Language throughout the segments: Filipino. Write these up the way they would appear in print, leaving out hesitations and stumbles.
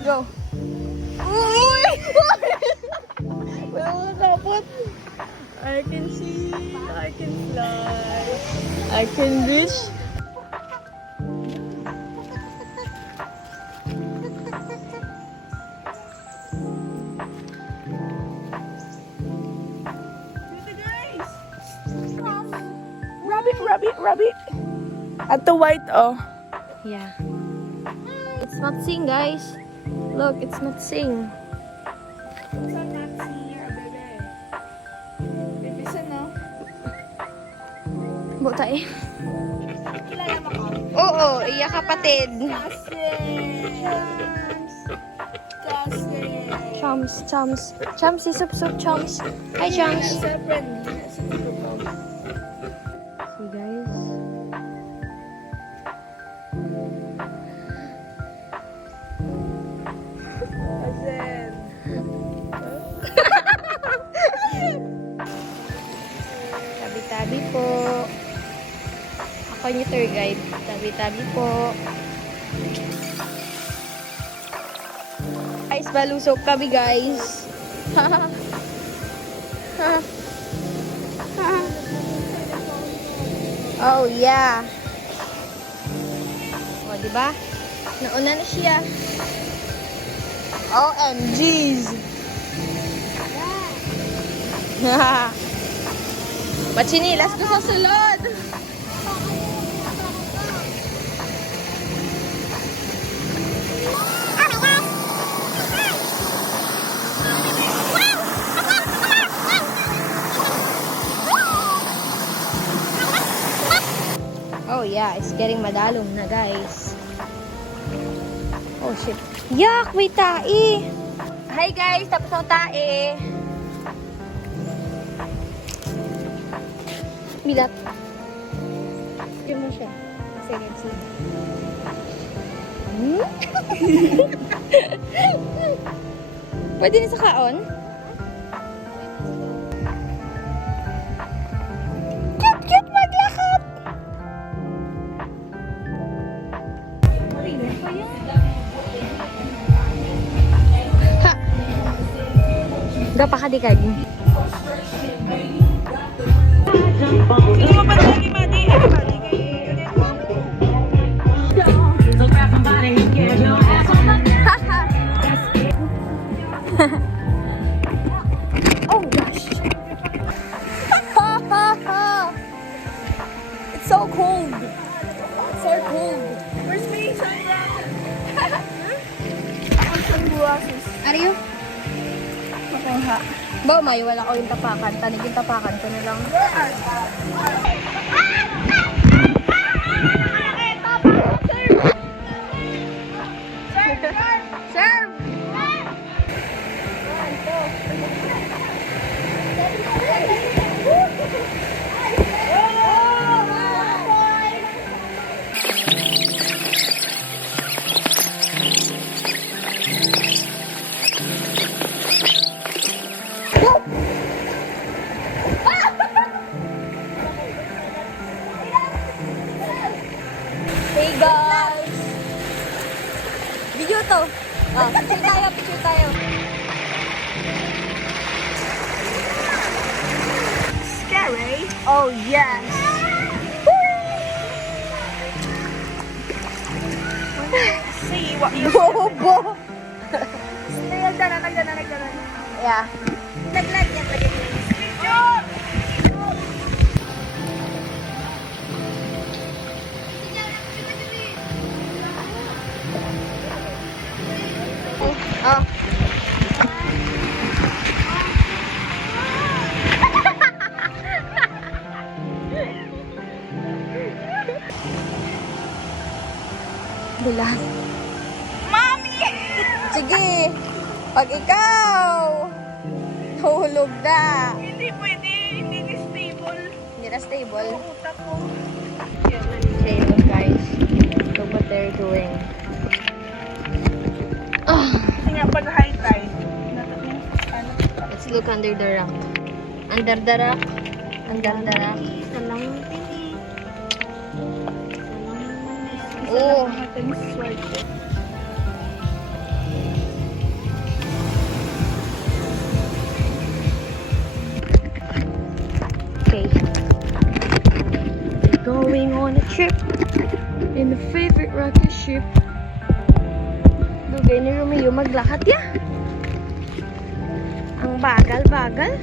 Go. Uy! Wala mo kapot. I can see. I can fly. I can reach. Rabbit. At the white, oh. Yeah. It's not sing, guys. Look, it's not sing. It's not here, baby. Bibisan, no? Buta eh. Kilala mo ko? Oo, iya kapatid. Chums. Chums si Sup Chums. Hi, Chums. So friendly. See, guys. Azen. Tabi-tabi po. Ako yung tour guide. Tabi-tabi po. Guys, balusok kami, guys. Oh, yeah. O, diba? Nauna na siya. OMGs. Machinilas ko sa sulod. Oh yeah, it's getting madalong na, guys. Oh shit. Yak, may tae. Hi guys, tapos ang tae. Bilat. Sige mo siya. Sige. Pwede na sa kaon? Cute maglakad! Ha! Gapakadikad. Oh gosh. It's so cold. It's so cold. Where's my sunglasses? Ang sunglasses. Are you? Makuha. Ba, may wala ko yung tapakan. Tanig yung tapakan ko na lang. Serve! Hey guys! Video to. Picture tayo. Scary? Oh, yes. See what you Bobo! Nagdana. Yeah. Naglag yan lagi. Picture! Oh. Bulan. Mommy! Sige. Pag ikaw nahulog na. Hindi pwede. Hindi ni stable. Hindi na stable. Utak ko. Okay, look guys. Look what they're doing. Kasi nga pag high tide. Let's look under the rock. Under the rock. Under the rock. Salang Oh. natin sword. ship. In the favorite rocket ship. Dugay ni Romeo maglakad ya. Ang bagal-bagal.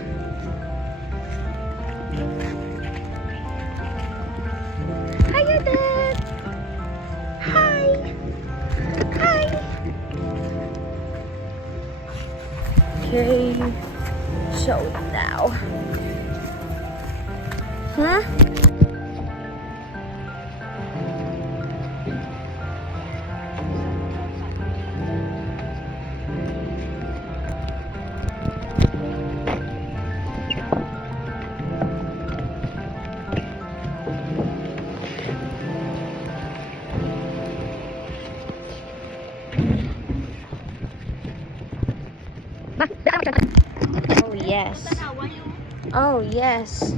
Hi, Odette! Hi! Hi! Okay. So now. Huh? Oh yes. Oh yes.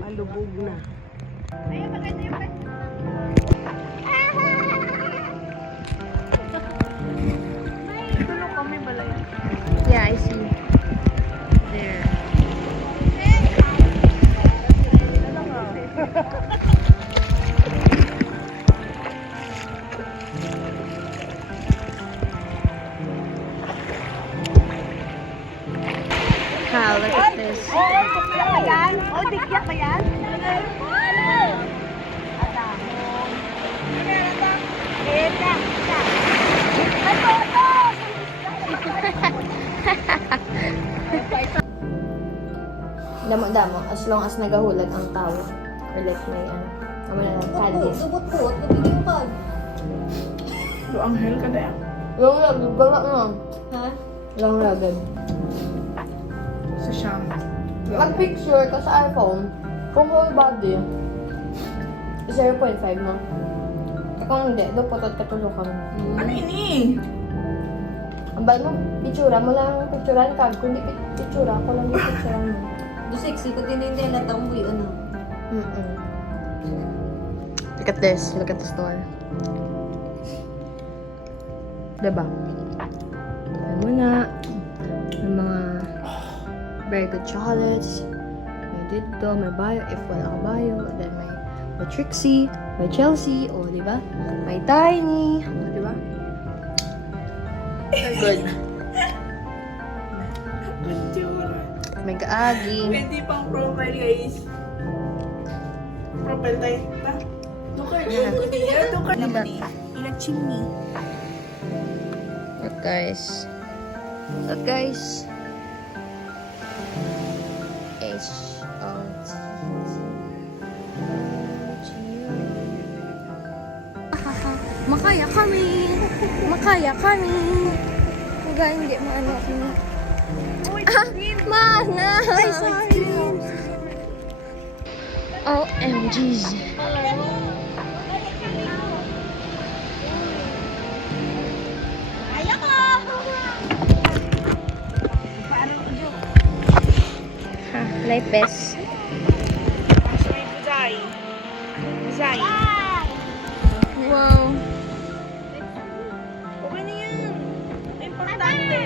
Malubog na. Tulog kami balay. Yeah, I see. There. Wow, look at this. Tiyak ba yan? Tiyak ba yan? Damo-damo, as long as nagahulag ang tao. Or like may ano na candies. Subot-put, nabigyan ka. Do anghel ka daya. Long ragad, gala na. Ha? Long ragad. Sa siyang. Mag-picture ka sa iPhone, kung whole body, 0.5 na. Kung hindi, putot ka tulukan. Ano ini? Ang ba no? Pictura mo lang, picturean ka. Kung di pictura, ako lang yung picturean mo. Do sexy ko din hindi na taong buyo ano. Look at this. Look at the store. Diba? Ayan mo na. May mga very good chocolates. May dito, may bio. If wala ka bio. Then may Trixie. May Chelsea. O, diba? May Tiny. O, diba? Very good. May kaagi. Pwede pang profile guys. Profile tayo. Ta? Tukar niya. Tukar naman eh. Ilang chimney. Look guys. Look guys. H-O-T. Makaya kami. Makaya kami. Hanggang hindi maano kami. Mana! Ay, sorry. OMGs. Ha, life best. May buzay. Buzay. Wow. Okay na yan. Importante.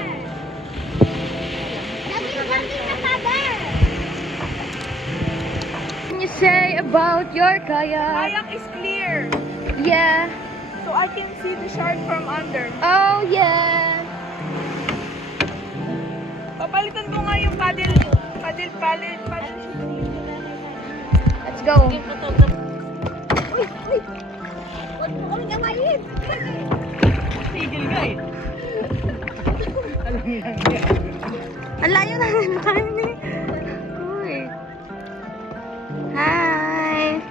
What can you say about your kayak? Kayak is clear. Yeah. So I can see the shark from under. Oh, yeah. Papalitan ko nga yung paddle. Let's go. Huwag mo kami gamayin. Tigil guys. Ang layo na namin. Uy. Hi.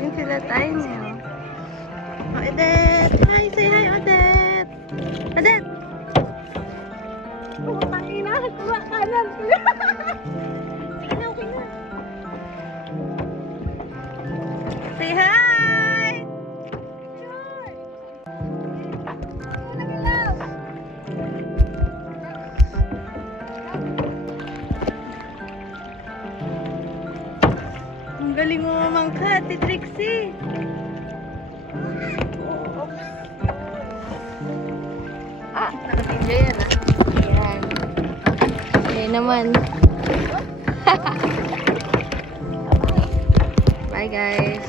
Yun sila tayo niyo. Oh, Odette. Hi, say hi, Odette. Odette. Putang ina, kuha ka na. Sige na, okay na. Say hi. galing mo mamangkat, Trixie. Naka-video yan ah. Ayan. Ayan naman. Bye guys.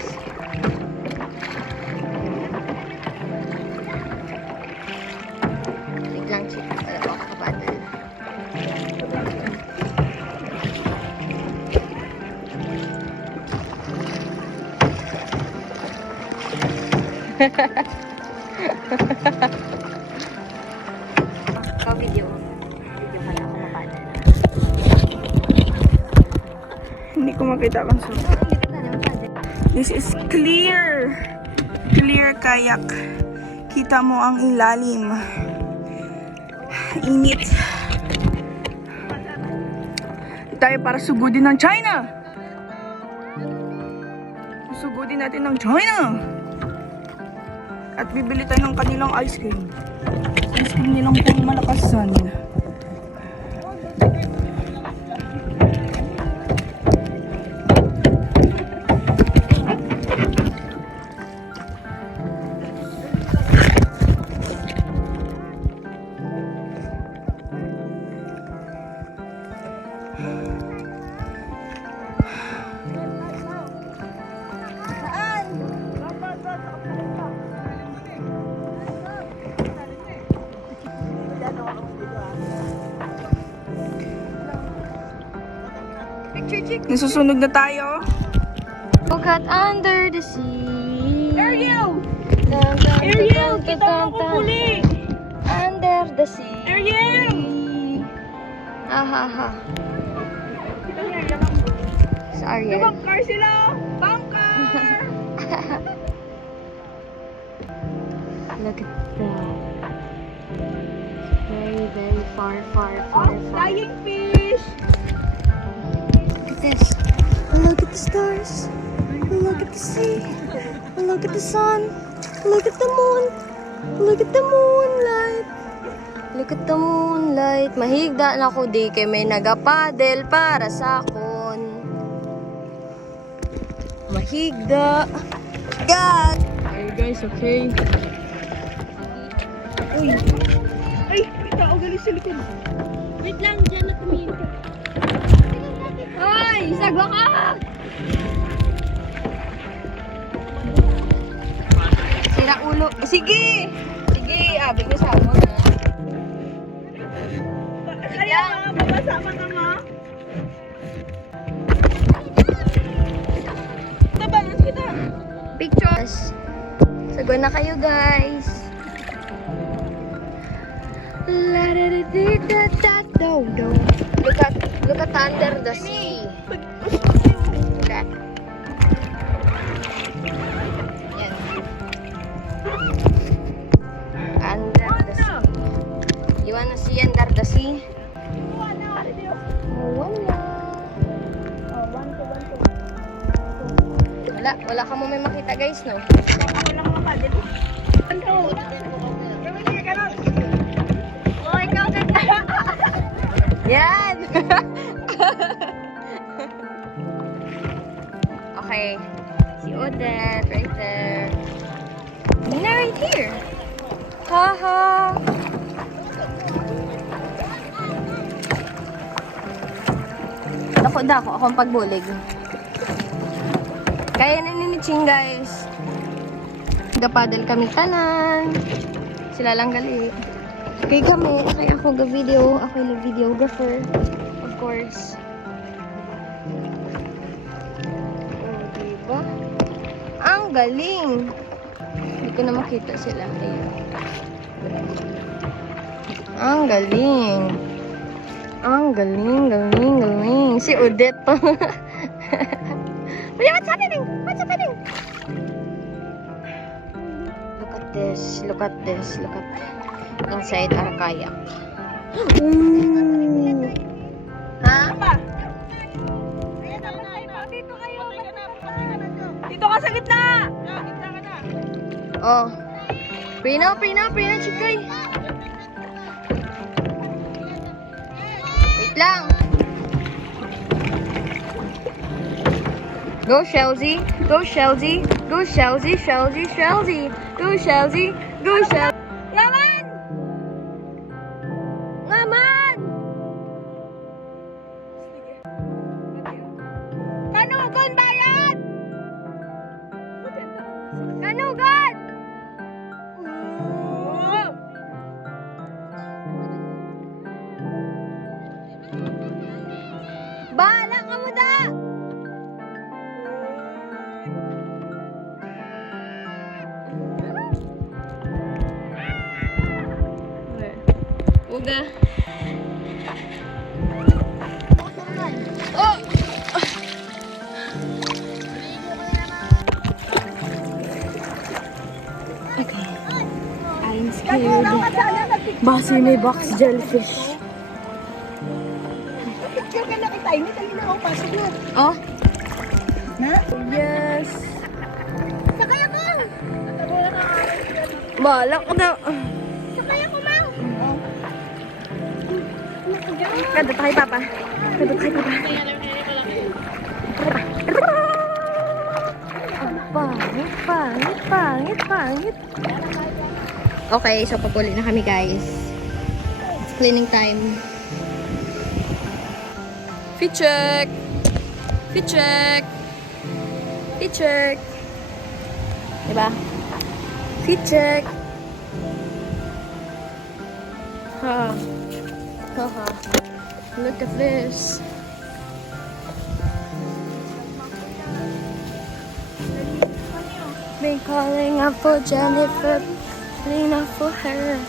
Wait lang, chick. Wala pa ako kapadal. Video. Video ka na ako mapadal. Hindi ko makita kung saan. Hindi ka na mapadal. This is clear. Clear kayak. Kita mo ang ilalim. Init. Tayo para sugudin ng China. Sugudin natin ng China. At bibili tayo ng kanilang ice cream. Ice cream nilang pang malakasan. Nasusunog na tayo. Look at under the sea. Ariel! Dun, dun, Ariel! dun, dun, Kita mo dun, ako dun. huli! Under the sea. Ariel! Ahaha. Kita niya, yan ang Sa Ariel. bangkar sila! Bangkar! Look at that. Very, very far, far, far, Oh, far. flying fish! Look at this. Look at the stars. Look at the sea. Look at the sun. Look at the moon. Look at the moonlight. Look at the moonlight. Mahigda na ko di kay may nagapadel para sa akon. Mahigda. God. Are you guys okay? Uy! Ay! May tao galing sa likod. Wait lang, dyan na tumingin ka. Hoy! Sagwa ka! Sira ulo. Sige! Sige, abi ko sa mo na. Kaya nga, babasama ka nga. Kita, balance kita. Pictures. Sagwa na kayo, guys. Look at under the sea. Okay. Yan. Under the sea. You wanna see under the sea? Wala ka mo may makita, guys, no? Ako lang mapadil. Ano? Gawin ka lang. Oh, ikaw ganda. Yan! Okay. Si Odette, right there. Nina, right here. Haha. Dako, akong pagbulig. Kaya na ni Ching, guys. Gapadal kami tanan. Sila lang gali. Kaya kami, kaya ako ga-video. Ako yung videographer. Of course. Oh, diba? Ang galing! Hindi ko na makita sila. Ayun. Ang galing! Ang galing, galing, galing. Si Odette to. What's happening? What's happening? Look at this. Look at this. Look at inside our kayak. Ooh. Ha? Dito kayo. Dito ka sa gitna. Gitna ka na. Oh. Prino, chikoy. Wait lang. Go, Shelzy. Go, Shelzy. Go, Shelzy, Shelzy, Shelzy. Go, Shelzy. Go, Shelzy. Ngaman! Ngaman! Kanugon bayad! Kanugon! Bahala ka mo da! Uga. Oh! Okay. I'm scared. Basi may box jellyfish. Picture ka na kita. Hindi tayo na ako. Pasok mo. Oh? Na? Yes. Sakay ako! Bahala ka na. Sakay ako, Mang! Ganda tayo, Papa. Ganda tayo, Papa. Pangit, pangit, pangit, pangit. Okay, so papuli na kami, guys. It's cleaning time. Fit check! Fit check! Fit check! Diba? Fit check! Ha. Haha. Look at this. Been calling out for Jennifer, clean up for her.